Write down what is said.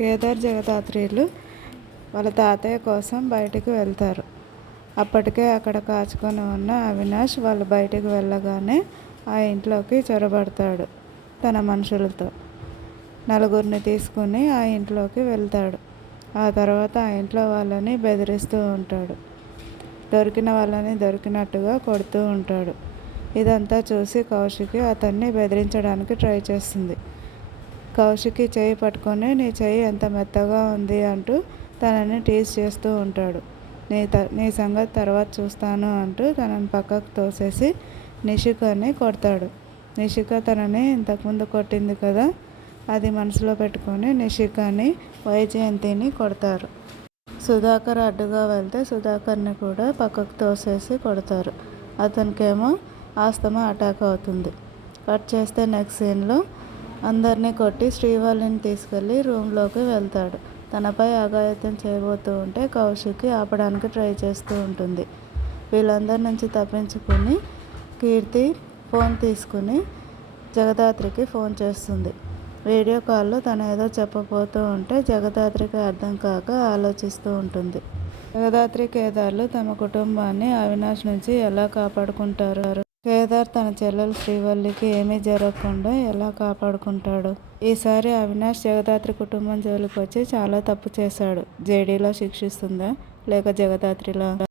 కేదార్ జగదాత్రిలు వాళ్ళ తాతయ్య కోసం బయటికి వెళ్తారు. అప్పటికే అక్కడ కాచుకొని ఉన్న అవినాష్ వాళ్ళు బయటికి వెళ్ళగానే ఆ ఇంట్లోకి చొరబడతాడు. తన మనుషులతో నలుగురిని తీసుకుని ఆ ఇంట్లోకి వెళ్తాడు. ఆ తర్వాత ఆ ఇంట్లో వాళ్ళని బెదిరిస్తూ ఉంటాడు. దొరికిన వాళ్ళని దొరికినట్టుగా కొడుతూ ఉంటాడు. ఇదంతా చూసి కౌశికి అతన్ని బెదిరించడానికి ట్రై చేస్తుంది. కౌశికి చెయ్యి పట్టుకొని నీ చెయ్యి ఎంత మెత్తగా ఉంది అంటూ తనని టీజ్ చేస్తూ ఉంటాడు. నీ సంగతి తర్వాత చూస్తాను అంటూ తనని పక్కకు తోసేసి నిషికని కొడతాడు. నిషిక తనని ఇంతకుముందు కొట్టింది కదా, అది మనసులో పెట్టుకొని నిషికని వైజయంతిని కొడతారు. సుధాకర్ అడ్డుగా వెళ్తే సుధాకర్ని కూడా పక్కకు తోసేసి కొడతారు. అతనికేమో ఆస్తమా అటాక్ అవుతుంది. కట్ చేస్తే నెక్స్ట్ సీన్లో అందరినీ కొట్టి శ్రీవల్లిని తీసుకెళ్ళి రూమ్లోకి వెళ్తాడు. తనపై అఘాయిత్యం చేయబోతూ ఉంటే కౌశికి ఆపడానికి ట్రై చేస్తూ ఉంటుంది. వీళ్ళందరి నుంచి తప్పించుకుని కీర్తి ఫోన్ తీసుకుని జగదాత్రికి ఫోన్ చేస్తుంది. వీడియో కాల్లో తను ఏదో చెప్పబోతూ ఉంటే జగదాత్రికి అర్థం కాక ఆలోచిస్తూ ఉంటుంది. జగదాత్రి కేదార్లు తమ కుటుంబాన్ని అవినాష్ నుంచి ఎలా కాపాడుకుంటారు? కేదార్ తన చెల్లెలు శ్రీవల్లికి ఏమీ జరగకుండా ఎలా కాపాడుకుంటాడు? ఈసారి అవినాష్ జగదాత్రి కుటుంబం జోలికి వచ్చి చాలా తప్పు చేశాడు. జేడీలో శిక్షిస్తుందా లేక జగదాత్రిలా?